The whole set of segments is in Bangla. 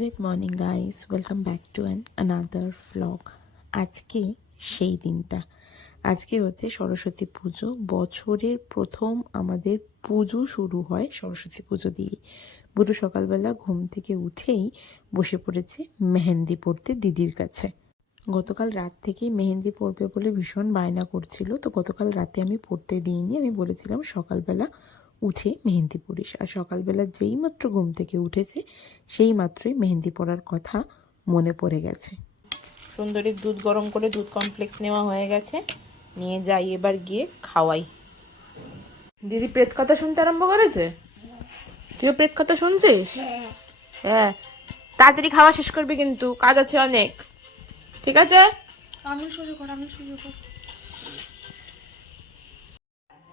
Good morning guys, welcome back to another vlog. আজকে সেই দিনটা, আজকে হচ্ছে সরস্বতী পুজো। বছরের প্রথম আমাদের পুজো শুরু হয় সরস্বতী পুজো দিয়ে। বুধু সকালবেলা ঘুম থেকে উঠেই বসে পড়েছে মেহেন্দি পড়তে দিদির কাছে। গতকাল রাত থেকেই মেহেন্দি পড়বে বলে ভীষণ বায়না করছিল, তো গতকাল রাতে আমি পড়তে দিইনি। আমি বলেছিলাম সকালবেলা উঠে মেহেন্দি পড়িস। আর সকালবেলা যেই মাত্র ঘুম থেকে উঠেছে সেই মাত্রই মেহেন্দি পড়ার কথা মনে পড়ে গেছে। সুন্দরীর দুধ গরম করে দুধ কমপ্লেক্স নেওয়া হয়ে গেছে, নিয়ে যাই এবার গিয়ে খাওয়াই। দিদি প্রেত কথা শুনতে আরম্ভ করেছে। তুইও প্রেত কথা শুনছিস? হ্যাঁ, তাড়াতাড়ি খাওয়া শেষ করবি কিন্তু, কাজ আছে অনেক। ঠিক আছে,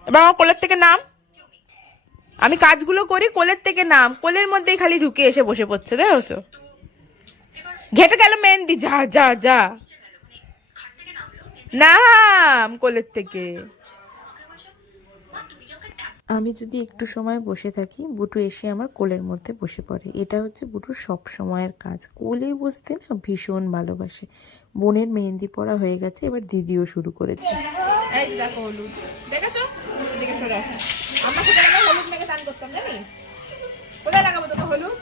এবার আমার কোলের থেকে নাম। আমি কাজগুলো করি, কোলের থেকে নাম। কোলের মধ্যেই খালি ঢুকে এসে বসে পড়ছে, দেখো ঘেটে গেল মেহেন্দি। যা যা যা, নাম কোলের থেকে। আমি যদি একটু সময় বসে থাকি, বুটু এসে আমার কোলের মধ্যে বসে পড়ে। এটা হচ্ছে বুটুর সব সময়ের কাজ, কোলে বসতে না ভীষণ ভালোবাসে। বোনের মেহেন্দি পড়া হয়ে গেছে, এবার দিদিও শুরু করেছে। এই দেখো হলুদ, দেখেছো? এদিকে সরে আসো। আমরা ছোটবেলায় হলুদ মেখে স্নান করতাম, জানি। কোথায় লাগাবো তোকে হলুদ?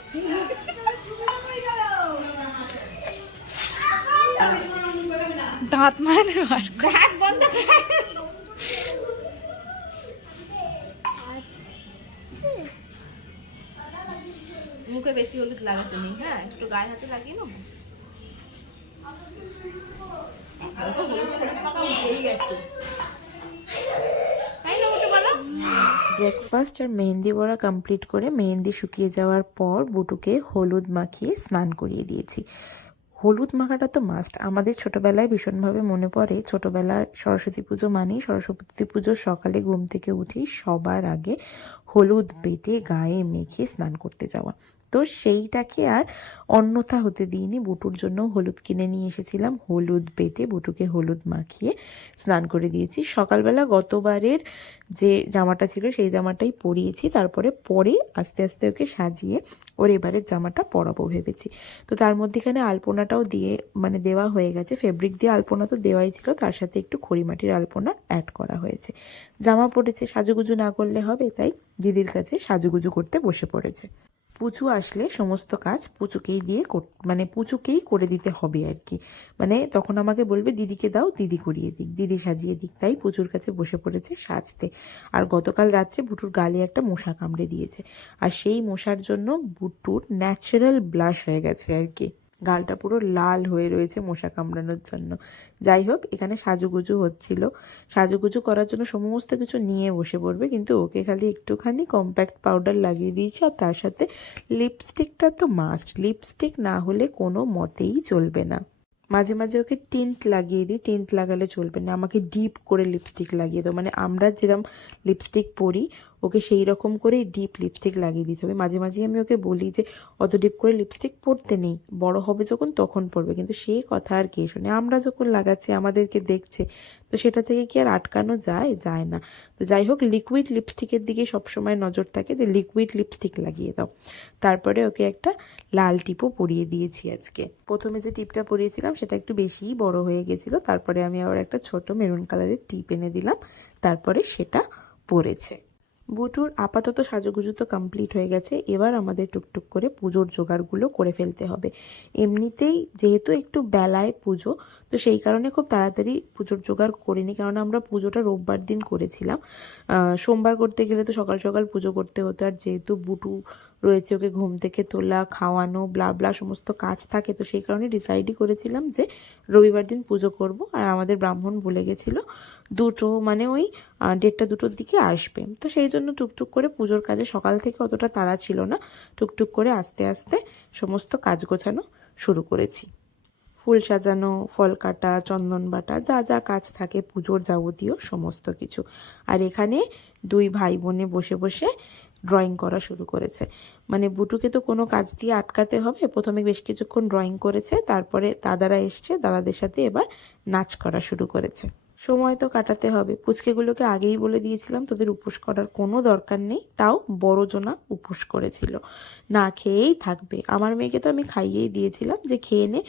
দাঁত মানে হাত বন্ধ কর। মুখে বেশি হলুদ লাগাতে নেই, হ্যাঁ, একটু গায়ে হাতে লাগিয়ে নাও। ব্রেকফাস্ট আর মেহেন্দি পড়া কমপ্লিট করে মেহেন্দি শুকিয়ে যাওয়ার পর বুটুকে হলুদ মাখিয়ে স্নান করিয়ে দিয়েছি। হলুদ মাখাটা তো মাস্ট। আমাদের ছোটবেলায় ভীষণভাবে মনে পড়ে, ছোটবেলার সরস্বতী পুজো মানেই সরস্বতী পুজোর সকালে ঘুম থেকে উঠেই সবার আগে হলুদ বেটে গায়ে মেখে স্নান করতে যাওয়া। তো সেইটাকে আর অন্যথা হতে দিইনি। বুটুর জন্য হলুদ কিনে নিয়ে এসেছিলাম, হলুদ বেটে বুটুকে হলুদ মাখিয়ে স্নান করে দিয়েছি। সকালবেলা গতবারের যে জামাটা ছিল সেই জামাটাই পরিয়েছি, তারপরে পরে আস্তে আস্তে ওকে সাজিয়ে ওর এবারের জামাটা পরাবো ভেবেছি। তো তার মধ্যেখানে আলপনাটাও দিয়ে দেওয়া হয়ে গেছে। ফেব্রিক দিয়ে আলপনা তো দেওয়াই ছিল, তার সাথে একটু খড়িমাটির আলপনা অ্যাড করা হয়েছে। জামা পড়েছে, সাজুগুজু না করলে হবে, তাই দিদির কাছে সাজুগুজু করতে বসে পড়েছে। পুচু আসলে সমস্ত কাজ পুচুকেই দিয়ে পুচুকেই করে দিতে হবে আর কি। তখন আমাকে বলবে দিদিকে দাও, দিদি করিয়ে দিক, দিদি সাজিয়ে দিক। তাই পুচুর কাছে বসে পড়েছে সাজতে। আর গতকাল রাত্রে বুটুর গালে একটা মশা কামড়ে দিয়েছে, আর সেই মশার জন্য বুটুর ন্যাচারাল ব্লাশ হয়ে গেছে আর কি। গালটা পুরো লাল হয়ে রয়েছে মশা কামড়ানোর জন্য। যাই হোক, এখানে সাজুগুজু হচ্ছিল। সাজুগুজু করার জন্য সমস্ত কিছু নিয়ে বসে পড়বে, কিন্তু ওকে খালি একটুখানি কম্প্যাক্ট পাউডার লাগিয়ে দিয়েছি, আর তার সাথে লিপস্টিকটা তো মাস্ট। লিপস্টিক না হলে কোনো মতেই চলবে না। মাঝে মাঝে ওকে টিন্ট লাগিয়ে দিই, টিন্ট লাগালে চলবে না, আমাকে ডিপ করে লিপস্টিক লাগিয়ে দাও। আমরা যেরকম লিপস্টিক পরি ওকে সেই রকম করেই ডিপ লিপস্টিক লাগিয়ে দিতে হবে। মাঝে মাঝে আমি ওকে বলি যে অত ডিপ করে লিপস্টিক পরতে নেই, বড় হবে যখন তখন পরবে, কিন্তু সেই কথা আর কে শোনে। আমরা যখন লাগাচ্ছি আমাদেরকে দেখছে, তো সেটা থেকে কি আর আটকানো যায়? যায় না। তো যাই হোক, লিকুইড লিপস্টিকের দিকে সবসময় নজর থাকে যে লিকুইড লিপস্টিক লাগিয়ে দাও। তারপরে ওকে একটা লাল টিপও পরিয়ে দিয়েছি আজকে। প্রথমে যে টিপটা পরিয়েছিলাম সেটা একটু বেশিই বড় হয়ে গেছিলো, তারপরে আমি আবার একটা ছোট মেরুন কালারের টিপ এনে দিলাম, তারপরে সেটা পরেছে। বুটুর আপাতত সাজুগুজু তো কমপ্লিট হয়ে গেছে, এবার আমাদের টুকটুক করে পুজোর জোগাড়গুলো করে ফেলতে হবে। এমনিতেই যেহেতু একটু বেলায় পুজো, তো সেই কারণে খুব তাড়াতাড়ি পুজোর জোগাড় করিনি, কারণ আমরা পুজোটা রোববার দিন করেছিলাম। সোমবার করতে গেলে তো সকাল সকাল পুজো করতে হতো, আর যেহেতু বুটু রয়েছে, ওকে ঘুম থেকে তোলা, খাওয়ানো, ব্লা ব্লা সমস্ত কাজ থাকে, তো সেই কারণে ডিসাইডই করেছিলাম যে রবিবার দিন পুজো করব। আর আমাদের ব্রাহ্মণ বলে গেছিলো দুটো ওই 1:30-2টোর দিকে আসবে, তো সেই জন্য টুকটুক করে পুজোর কাজে সকাল থেকে অতটা তাড়া ছিল না। টুকটুক করে আস্তে আস্তে সমস্ত কাজ গোছানো শুরু করেছি। ফুল সাজানো, ফল কাটা, চন্দন বাটা, যা যা কাজ থাকে পুজোর যাবতীয় সমস্ত কিছু। আর এখানে দুই ভাই বোনে বসে বসে ড্রয়িং করা শুরু করেছে। বুটুকে তো কোনো কাজ দিয়ে আটকাতে হবে, প্রথমে বেশ কিছুক্ষণ ড্রয়িং করেছে, তারপরে দাদারা এসছে, দাদাদের সাথে এবার নাচ করা শুরু করেছে। সময় তো কাটাতে হবে। পুচকেগুলোকে আগেই বলে দিয়েছিলাম তোদের উপোস করার কোনো দরকার নেই, তাও বড়জনা উপোস করেছিল, না খেয়েই থাকবে। আমার মেয়েকে তো আমি খাইয়েই দিয়েছিলাম যে খেয়ে নে,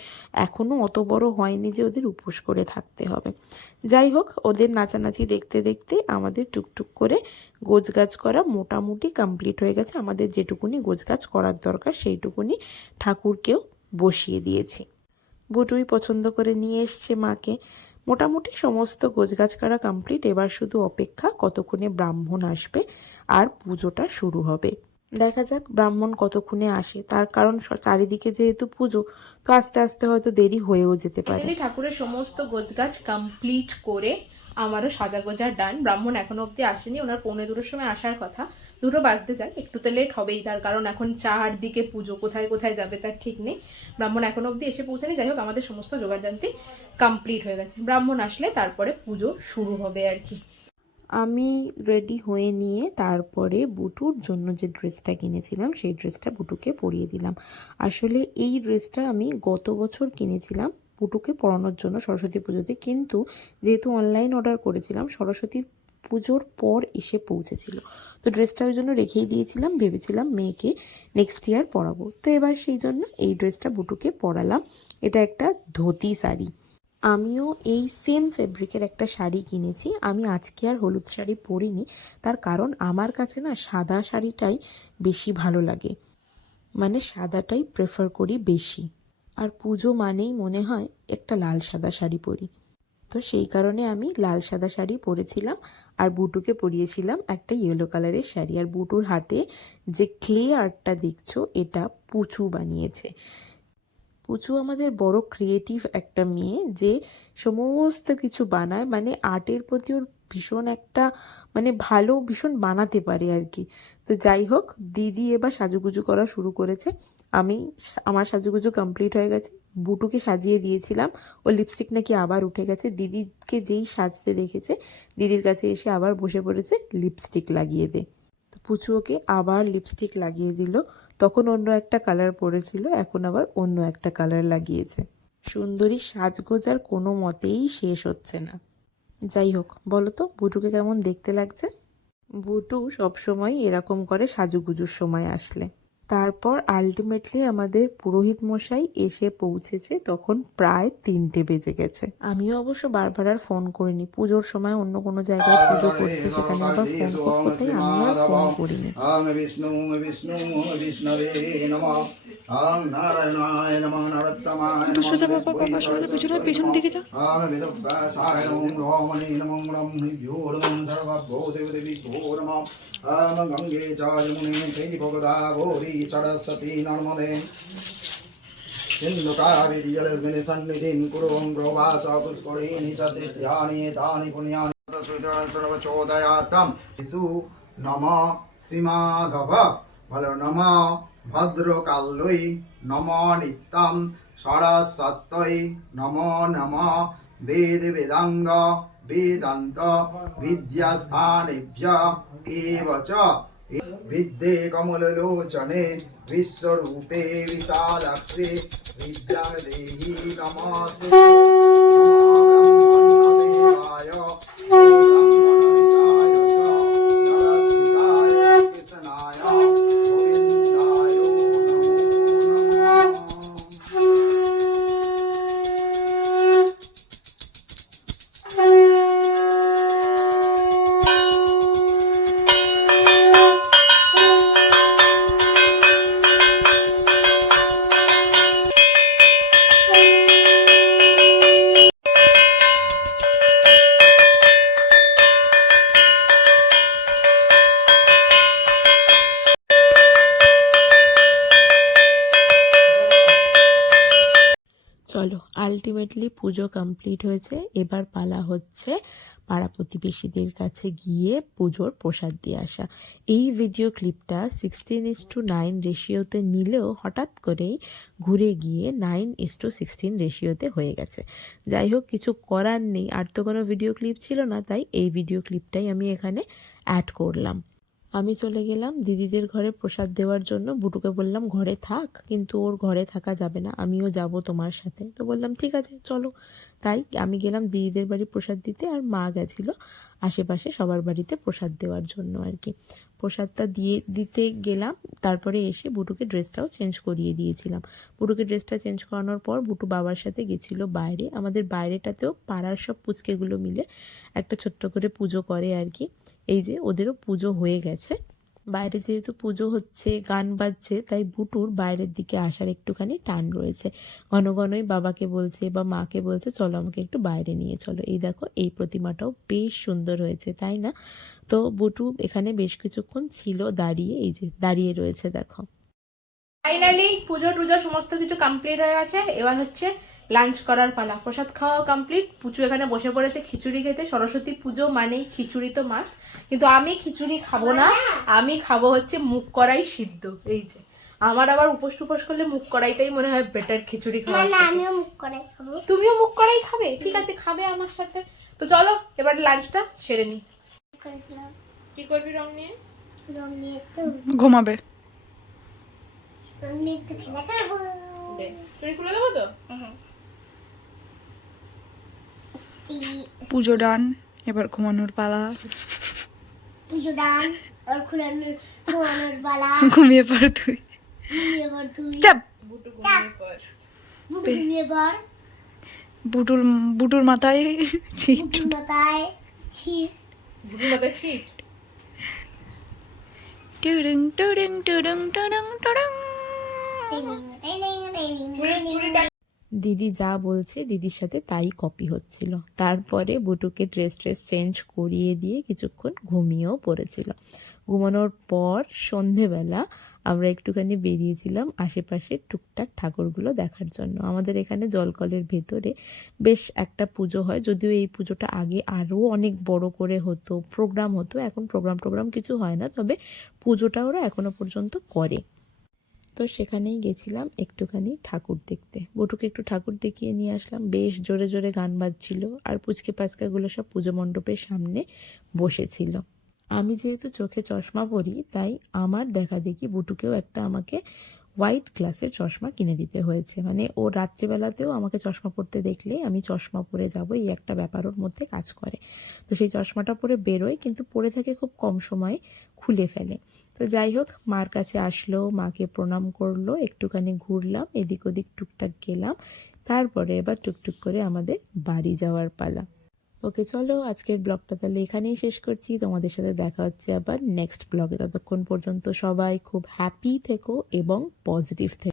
এখনও অত বড় হয়নি যে ওদের উপোস করে থাকতে হবে। যাই হোক, ওদের নাচানাচি দেখতে দেখতে আমাদের টুকটুক করে গোছগাছ করা মোটামুটি কমপ্লিট হয়ে গেছে। আমাদের যেটুকুনি গোছগাছ করার দরকার সেইটুকুনি ঠাকুরকেও বসিয়ে দিয়েছি। বুটুই পছন্দ করে নিয়ে এসছে মাকে। মোটামুটি সমস্ত গোছগাছ করা কমপ্লিট। এবার শুধু অপেক্ষা কতক্ষণে ব্রাহ্মণ আসবে আর পুজোটা শুরু হবে। দেখা যাক ব্রাহ্মণ কতক্ষণে আসে, তার কারণ চারিদিকে যেহেতু পুজো, তো আস্তে আস্তে হয়তো দেরি হয়েও যেতে পারে। ঠাকুরের সমস্ত গোছগাছ কমপ্লিট করে আমারও সাজা গোজা ডান। ব্রাহ্মণ এখনো অবধি আসেনি, ওনার 1:45 সময় আসার কথা। 2টো বাজতে যায়, একটু তো লেট হবেই, তার কারণ এখন চারদিকে পুজো, কোথায় কোথায় যাবে তার ঠিক নেই। ব্রাহ্মণ এখনো অবধি এসে পৌঁছানি। যাই হোক, আমাদের সমস্ত জোগাড়জান্তি কমপ্লিট হয়ে গেছে। ব্রাহ্মণ আসলে তারপরে পুজো শুরু হবে আর কি। আমি রেডি হয়ে নিয়ে তারপরে বুটুর জন্য যে ড্রেসটা কিনেছিলাম সেই ড্রেসটা বুটুকে পরিয়ে দিলাম। আসলে এই ড্রেসটা আমি গত বছর কিনেছিলাম বুটুকে পরানোর জন্য সরস্বতী পুজোতে, কিন্তু যেহেতু অনলাইন অর্ডার করেছিলাম সরস্বতী পুজোর পর এসে পৌঁছেছিল, তো ড্রেসটা ওই জন্য রেখেই দিয়েছিলাম। ভেবেছিলাম মেয়েকে নেক্সট ইয়ার পরাবো, তো এবার সেই জন্য এই ড্রেসটা বুটুকে পরালাম। এটা একটা ধুতি শাড়ি। আমিও এই সেম ফেব্রিকের একটা শাড়ি কিনেছি। আমি আজকে আর হলুদ শাড়ি পরিনি, তার কারণ আমার কাছে না সাদা শাড়িটাই বেশি ভালো লাগে, মানে সাদাটাই প্রেফার করি বেশি। আর পুজো মানেই মনে হয় একটা লাল সাদা শাড়ি পরি, তো সেই কারণে আমি লাল সাদা শাড়ি পরেছিলাম। আর বুটুকে পরিয়েছিলাম একটা ইয়েলো কালারের শাড়ি। আর বুটুর হাতে যে ক্লে আর্টটা দেখছো এটা পুচু বানিয়েছে। পুচু আমাদের বড় ক্রিয়েটিভ একটা মেয়ে, যে সমস্ত কিছু বানায়, মানে আর্টের প্রতি ওর ভীষণ একটা মানে ভালো, ভীষণ বানাতে পারে আর কি। তো যাই হোক, দিদি এবার সাজুগুজু করা শুরু করেছে। আমার সাজুগুজু কমপ্লিট হয়ে গেছে, বুটুকে সাজিয়ে দিয়েছিলাম। ও লিপস্টিক নাকি আবার উঠে গেছে, দিদিকে যেই সাজতে দেখেছে দিদির কাছে এসে আবার বসে পড়েছে লিপস্টিক লাগিয়ে দে। তো পুচু ওকে আবার লিপস্টিক লাগিয়ে দিল। তখন অন্য একটা কালার পরেছিল, এখন আবার অন্য একটা কালার লাগিয়েছে। সুন্দরী সাজগোজ আর কোনো মতেই শেষ হচ্ছে না। যাই হোক, বলো তো বুটুকে কেমন দেখতে লাগছে? বুটু সবসময় এরকম করে সাজুগুজুর সময় আসলে। তারপর আলটিমেটলি আমাদের পুরোহিত মশাই এসে পৌঁছেছে, তখন প্রায় 3টে বেজে গেছে। আমিও অবশ্য বারবার আর ফোন করিনি, পুজোর সময় অন্য কোনো জায়গায় পুজো করছে সেখানে আবার ফোন করবো, তাই আমি আর ফোন করিনি। পিছন দিকে যা। सरस्वती नर्मदे सिंधु कावेरी जलस्मिन् सन्निधिं कुरुं प्रवास पुष्करिणी च तीर्थानि तानि पुण्यानि सर्वचोदयातं शिशु नमः श्रीमाधव বলো নমঃ ভদ্রকাল্যৈ নমঃ নিত্যং সরস্বত্যৈ নমো নমঃ বেদ বেদাঙ্গ বেদান্ত বিদ্যাস্থানেভ্য এব চ विद्ये कमललोचने विश्वरूपे विशालाक्षे विद्यां देहि नमस्ते ब्रह्मण्यदेवाय कृष्णाय गोविन्दाय চলো, আলটিমেটলি পুজো কমপ্লিট হয়েছে। এবার পালা হচ্ছে পাড়া প্রতিবেশীদের কাছে গিয়ে পুজোর প্রসাদ দিয়ে আসা। এই ভিডিও ক্লিপটা 16:9 রেশিওতে নিলেও হঠাৎ করেই ঘুরে গিয়ে 9:16 রেশিওতে হয়ে গেছে। যাই হোক, কিছু করার নেই, আর তো কোনো ভিডিও ক্লিপ ছিল না, তাই এই ভিডিও ক্লিপটাই আমি এখানে অ্যাড করলাম। আমি চলে গেলাম দিদিদের ঘরে প্রসাদ দেওয়ার জন্য। বুটুকে বললাম ঘরে থাক, কিন্তু ওর ঘরে থাকা যাবে না, আমিও যাব তোমার সাথে। তো বললাম ঠিক আছে চলো। তাই আমি গেলাম দিদিদের বাড়ি প্রসাদ দিতে, আর মা গেছিল আশেপাশে সবার বাড়িতে প্রসাদ দেওয়ার জন্য আর কি। প্রসাদটা দিতে গেলাম, তারপরে এসে বুটুকে ড্রেসটাও চেঞ্জ করিয়ে দিয়েছিলাম। বুটুকে ড্রেসটা চেঞ্জ করানোর পর বুটু বাবার সাথে গেছিল বাইরে। আমাদের বাইরেটাতেও পাড়ার সব পুচকেগুলো মিলে একটা ছোট্ট করে পুজো করে আর কি। এই যে ওদেরও পুজো হয়ে গেছে। বাইরে যেহেতু পুজো হচ্ছে, গান বাজছে, তাই বুটুর বাইরের দিকে আসার একটুখানি টান রয়েছে। ঘন ঘনই বাবাকে বলছে বা মাকে বলছে চলো আমাকে একটু বাইরে নিয়ে চলো। এই দেখো এই প্রতিমাটাও বেশ সুন্দর হয়েছে, তাই না? তো বুটু এখানে বেশ কিছুক্ষণ ছিল দাঁড়িয়ে, এই যে দাঁড়িয়ে রয়েছে দেখো। ফাইনালি পুজো টুজো সমস্ত কিছু কমপ্লিট হয়ে গেছে। এবার হচ্ছে লাঞ্চ করার পালা। প্রসাদ খাওয়া কমপ্লিট। পুচু এখানে বসে পড়েছে খিচুড়ি খেতে। সরস্বতী পুজো মানেই খিচুড়ি তো মাস্ট, কিন্তু আমি খিচুড়ি খাবো না, আমি খাবো হচ্ছে মুগ কড়াই সিদ্ধ। এই যে আমার আবার উপোস টুপোস করলে মুগ কড়াইটাই মনে হয় বেটার খিচুড়ি খাওয়া। আমিও মুখ করে খাবো। তুমিও মুগ কড়াই খাবে? ঠিক আছে, খাবে আমার সাথে। তো চলো এবার লাঞ্চটা সেরে নি। করেছিলাম কি করবি রং নিয়ে? রং নিয়ে তো ঘুমাবে। রং নিয়ে তো খেলা করবো। চুড়ি খুলে দেবো তো? হ্যাঁ। পুজো ডান, এবার ঘুমানোর পালা। পুজো ডান আর ঘুমানোর বালা। ঘুমিয়ে পড় তুই। ঘুমিয়ে পড় তুই। চাপ। বুটু ঘুমিয়ে পর। ঘুমিয়ে পড়। বুটুর মাথায় ছিট। বুটুর মাথায় ছিট। বুটুর মাথায় ছিট। টুডুং টুডুং টুডুং টুডুং টুডুং। টিনিং টিনিং টিনিং টিনিং। দিদি যা বলছে দিদির সাথে তাই কপি হচ্ছিল। তারপরে বুটুকে ড্রেস চেঞ্জ করিয়ে দিয়ে কিছুক্ষণ ঘুমিয়েও পড়েছিল। ঘুমানোর পর সন্ধেবেলা আমরা একটুখানি বেরিয়েছিলাম আশেপাশে টুকটাক ঠাকুরগুলো দেখার জন্য। আমাদের এখানে জলকলের ভেতরে বেশ একটা পুজো হয়, যদিও এই পুজোটা আগে আরও অনেক বড় করে হতো, প্রোগ্রাম হতো। এখন প্রোগ্রাম কিছু হয় না, তবে পুজোটা ওরা এখনো পর্যন্ত করে। তো সেখানেই গেছিলাম একটুখানি ঠাকুর দেখতে। বুটুকে একটু ঠাকুর দেখিয়ে নিয়ে আসলাম। বেশ জোরে জোরে গান বাজছিল, আর পুচকে পাচকাগুলো সব পুজো মণ্ডপের সামনে বসেছিল। আমি যেহেতু চোখে চশমা পরি, তাই আমার দেখা দেখি বুটুকেও একটা আমাকে হোয়াইট গ্লাসের চশমা কিনে দিতে হয়েছে। মানে ও রাত্রিবেলাতেও আমাকে চশমা পরতে দেখলে আমি চশমা পরে যাব, এই একটা ব্যাপার ওর মধ্যে কাজ করে। তো সেই চশমাটা পরে বেরোয়, কিন্তু পরে থাকে খুব কম সময় খুলে ফেলে। তো যাই হোক, মার কাছে আসলো, মাকে প্রণাম করলো, একটুখানি ঘুরলাম, এদিক ওদিক টুকটাক গেলাম। তারপরে এবার টুকটুক করে আমাদের বাড়ি যাওয়ার পালা। ওকে চলো, আজকের ব্লগটা তাহলে এখানেই শেষ করছি। তোমাদের সাথে দেখা হচ্ছে আবার নেক্সট ব্লগে। ততক্ষণ পর্যন্ত সবাই খুব হ্যাপি থেকো এবং পজিটিভ থেকো।